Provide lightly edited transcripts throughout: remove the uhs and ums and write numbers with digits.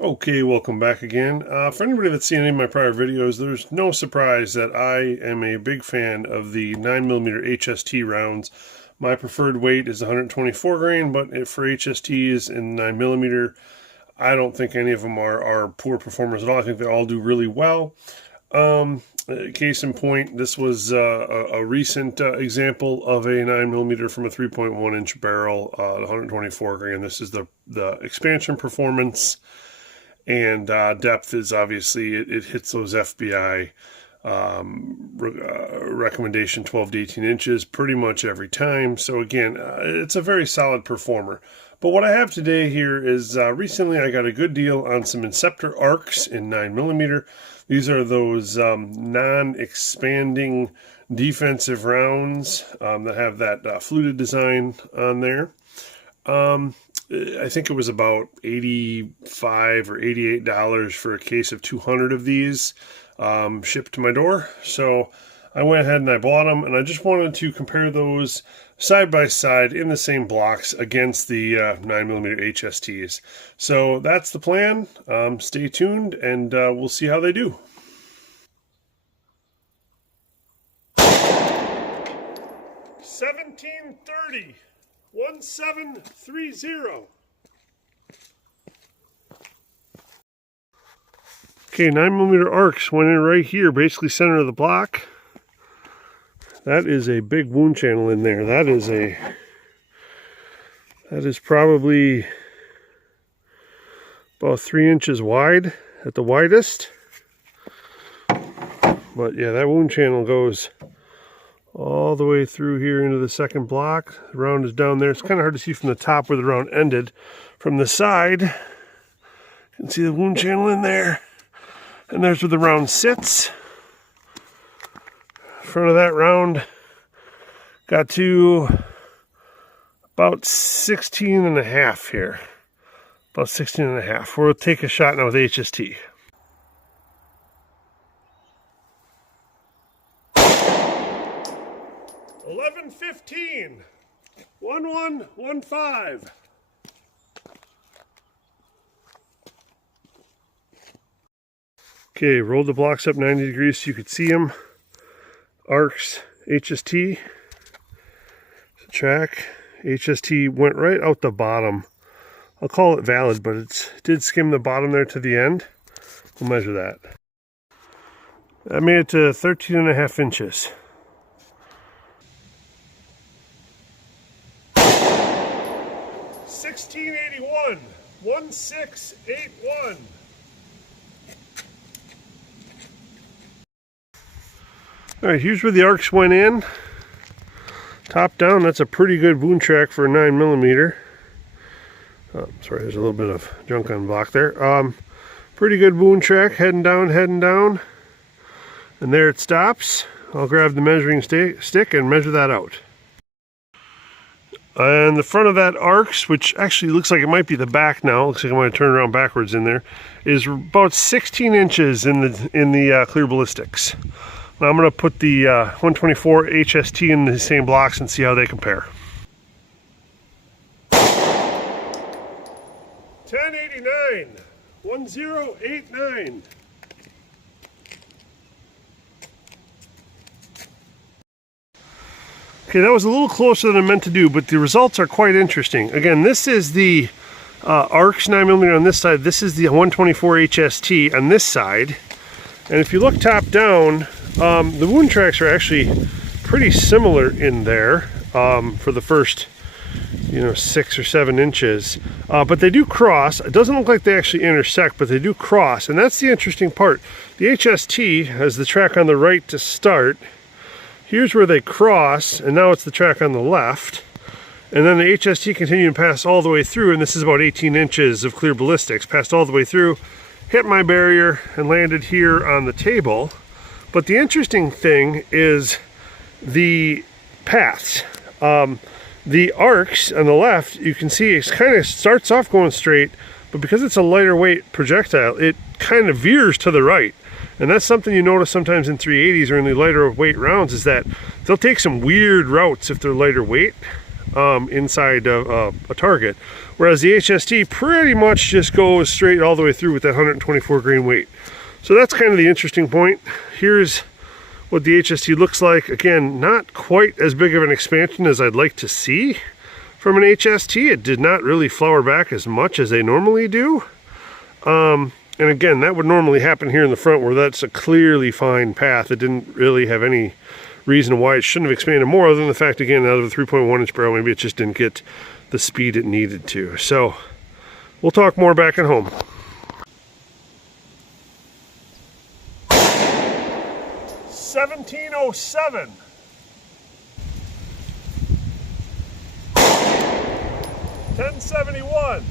Okay, welcome back again. For anybody that's seen any of my prior videos, there's no surprise that I am a big fan of the 9mm HST rounds. My preferred weight is 124 grain, but for HSTs in 9mm, I don't think any of them are poor performers at all. I think they all do really well. Case in point, this was a recent example of a 9mm from a 3.1 inch barrel, 124 grain. This is the expansion performance. And depth is obviously, it hits those FBI recommendation 12 to 18 inches pretty much every time. So again, it's a very solid performer. But what I have today here is recently I got a good deal on some Inceptor ARX in 9mm. These are those non-expanding defensive rounds that have that fluted design on there. I think it was about $85 or $88 for a case of 200 of these shipped to my door. So I went ahead and I bought them, and I just wanted to compare those side by side in the same blocks against the 9mm HSTs. So that's the plan. Stay tuned, and we'll see how they do. 1730. 1730. Okay, 9mm ARX went in right here, basically center of the block. That is a big wound channel in there. That is probably about 3 inches wide at the widest. But yeah, that wound channel goes all the way through here into the second block. The round is down there. It's kind of hard to see from the top where the round ended. From the side, you can see the wound channel in there. And there's where the round sits. Front of that round got to about 16 and a half here. About 16 and a half. We'll take a shot now with HST. 1115. 1115. Okay, rolled the blocks up 90 degrees so you could see them. ARX HST. Track. HST went right out the bottom. I'll call it valid, but it did skim the bottom there to the end. We'll measure that. I made it to 13 and a half inches. 1681. 1681. Alright, here's where the ARX went in. Top down, that's a pretty good wound track for a 9mm. Oh, sorry, there's a little bit of junk on the block there. Pretty good wound track, heading down. And there it stops. I'll grab the measuring stick and measure that out. And the front of that ARX, which actually looks like it might be the back now, looks like I'm going to turn around backwards in there, is about 16 inches in the clear ballistics. Now I'm going to put the 124 HST in the same blocks and see how they compare. 1089. 1089. Okay, that was a little closer than I meant to do, but the results are quite interesting. Again, this is the ARX 9mm on this side. This is the 124 HST on this side. And if you look top down, the wound tracks are actually pretty similar in there for the first, 6 or 7 inches. But they do cross. It doesn't look like they actually intersect, but they do cross. And that's the interesting part. The HST has the track on the right to start. Here's where they cross, and now it's the track on the left. And then the HST continued to pass all the way through, and this is about 18 inches of clear ballistics. Passed all the way through, hit my barrier, and landed here on the table. But the interesting thing is the paths. The ARX on the left, you can see it kind of starts off going straight, but because it's a lighter weight projectile, it kind of veers to the right. And that's something you notice sometimes in 380s or in the lighter weight rounds, is that they'll take some weird routes if they're lighter weight inside a target. whereas the HST pretty much just goes straight all the way through with that 124 grain weight. So that's kind of the interesting point. Here's what the HST looks like. Again, not quite as big of an expansion as I'd like to see from an HST. It did not really flower back as much as they normally do. And again, that would normally happen here in the front where that's a clearly fine path. It didn't really have any reason why it shouldn't have expanded more, other than the fact, again, out of a 3.1 inch barrel, maybe it just didn't get the speed it needed to. So we'll talk more back at home. 1707. 1071.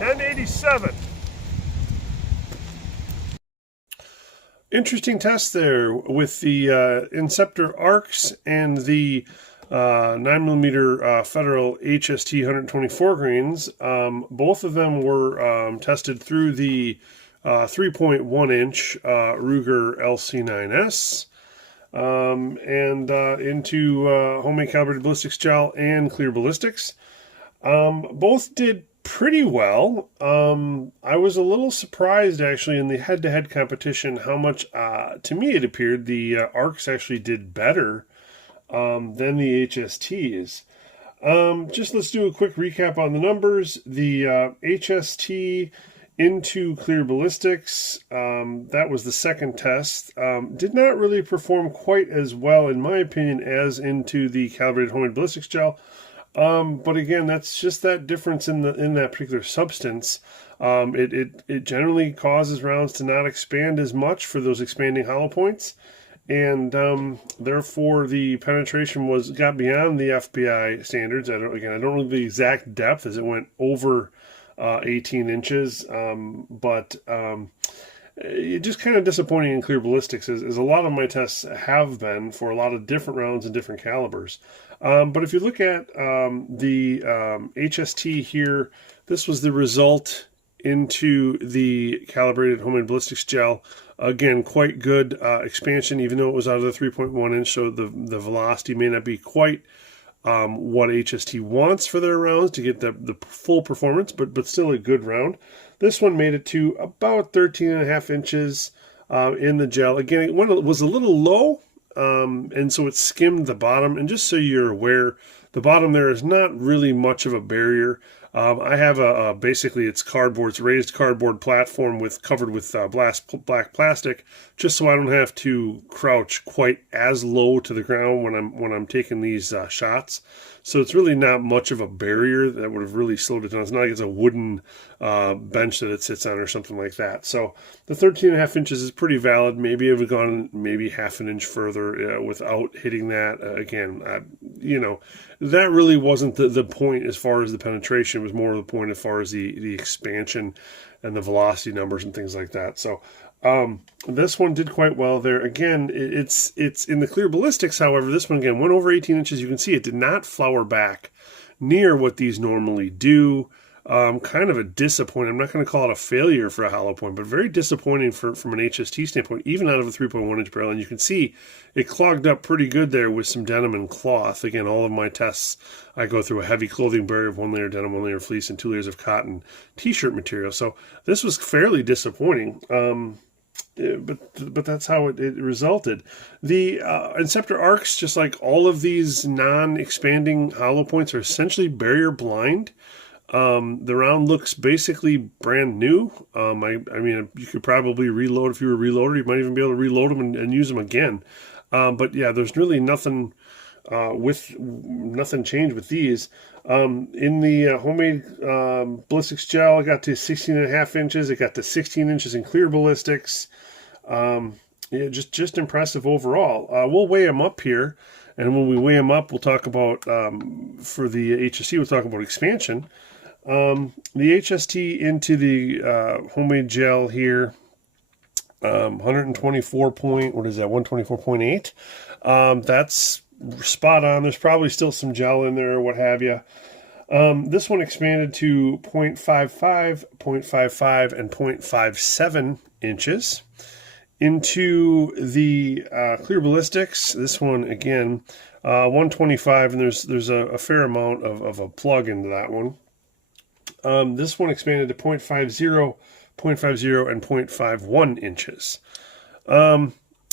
1087. Interesting test there with the Inceptor ARX and the 9mm Federal HST 124 grains. Both of them were tested through the 3.1 inch Ruger LC9S and into homemade calibrated ballistics gel and clear ballistics. Both did pretty well. I was a little surprised actually in the head-to-head competition how much, to me it appeared, the ARCs actually did better than the HSTs. Just let's do a quick recap on the numbers. The HST into clear ballistics, that was the second test, did not really perform quite as well in my opinion as into the calibrated homemade ballistics gel. But again, that's just that difference in that particular substance. It generally causes rounds to not expand as much for those expanding hollow points, and therefore the penetration got beyond the FBI standards. I don't know the exact depth as it went over 18 inches, but it's just kind of disappointing in clear ballistics, as a lot of my tests have been for a lot of different rounds and different calibers. But if you look at the HST here, this was the result into the calibrated homemade ballistics gel. Again, quite good expansion, even though it was out of the 3.1 inch, so the velocity may not be quite what HST wants for their rounds to get the full performance, but still a good round. This one made it to about 13.5 inches in the gel. Again, it was a little low, and so it skimmed the bottom. And just so you're aware, the bottom there is not really much of a barrier. I have basically it's raised cardboard platform covered with black plastic, just so I don't have to crouch quite as low to the ground when I'm taking these shots. So it's really not much of a barrier that would have really slowed it down. It's not like it's a wooden bench that it sits on or something like that. So the 13.5 inches is pretty valid. Maybe it would have gone maybe half an inch further without hitting that. Again, that really wasn't the point as far as the penetration. It was more the point as far as the expansion and the velocity numbers and things like that. So this one did quite well there. Again, it's in the clear ballistics, however, this one again went over 18 inches. You can see it did not flower back near what these normally do. Kind of a disappointment. I'm not going to call it a failure for a hollow point, but very disappointing from an HST standpoint, even out of a 3.1 inch barrel. And you can see it clogged up pretty good there with some denim and cloth. Again, all of my tests, I go through a heavy clothing barrier of 1 layer denim, 1 layer fleece, and 2 layers of cotton t-shirt material. So this was fairly disappointing. But that's how it resulted. The Inceptor ARX, just like all of these non-expanding hollow points, are essentially barrier blind. The round looks basically brand new. I mean, you could probably reload if you were a reloader. You might even be able to reload them and use them again. But yeah, there's really nothing nothing changed with these. In the homemade ballistics gel, it got to 16.5 inches. It got to 16 inches in clear ballistics. Yeah, just impressive overall. We'll weigh them up here, and when we weigh them up, we'll talk about for the HST. We'll talk about expansion. The HST into the homemade gel here, 124.8. That's spot on. There's probably still some gel in there or what have you. This one expanded to 0.55, 0.55, and 0.57 inches. into the clear ballistics. This one again, 125, and there's a fair amount of a plug into that one. This one expanded to 0.50, 0.50, and 0.51 inches.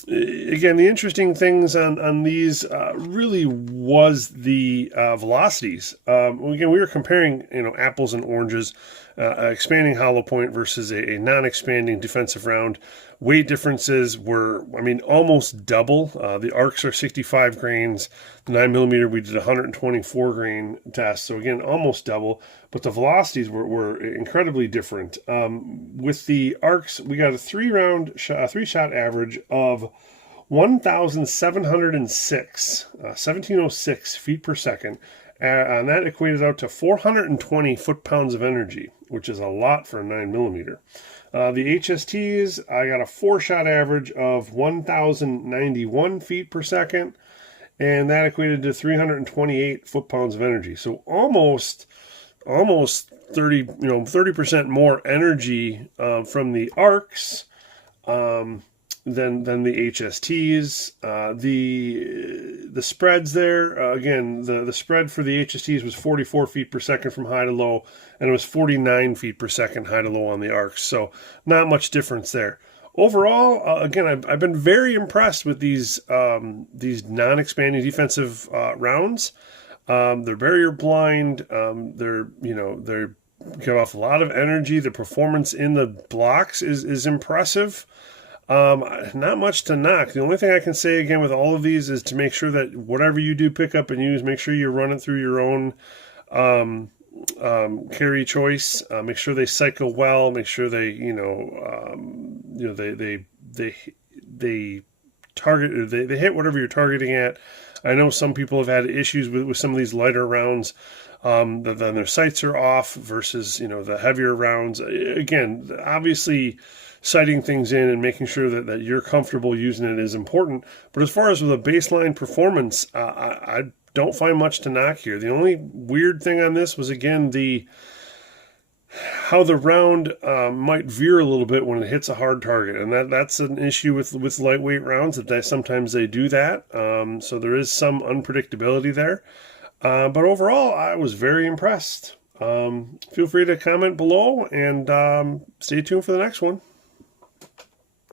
Again, the interesting things on these really was the velocities. Again, we were comparing, apples and oranges, expanding hollow point versus a non-expanding defensive round. Weight differences were, almost double. The ARCs are 65 grains. The 9mm, we did 124 grain test. So again, almost double. But the velocities were incredibly different. With the ARCs, we got a three-shot average of 1,706, 1706 feet per second. And that equated out to 420 foot-pounds of energy, which is a lot for a 9mm. The HSTs, I got a 4-shot average of 1,091 feet per second, and that equated to 328 foot-pounds of energy. So almost 30% more energy from the ARCs than the HSTs. The spreads there, again, the spread for the HSTs was 44 feet per second from high to low, and it was 49 feet per second high to low on the ARCs. So not much difference there. Overall, again, I've been very impressed with these non-expanding defensive rounds. They're barrier blind. They're give off a lot of energy. The performance in the blocks is impressive. Not much to knock. The only thing I can say again with all of these is to make sure that whatever you do pick up and use, make sure you run it through your own carry choice. Make sure they cycle well. Make sure they they target, or they hit whatever you're targeting at. I know some people have had issues with some of these lighter rounds. Then their sights are off versus the heavier rounds. Again, obviously, sighting things in and making sure that you're comfortable using it is important. But as far as with a baseline performance, I don't find much to knock here. The only weird thing on this was, again, how the round might veer a little bit when it hits a hard target, and that's an issue with lightweight rounds, that sometimes they do that. So there is some unpredictability there. But overall, I was very impressed. Feel free to comment below, and stay tuned for the next one.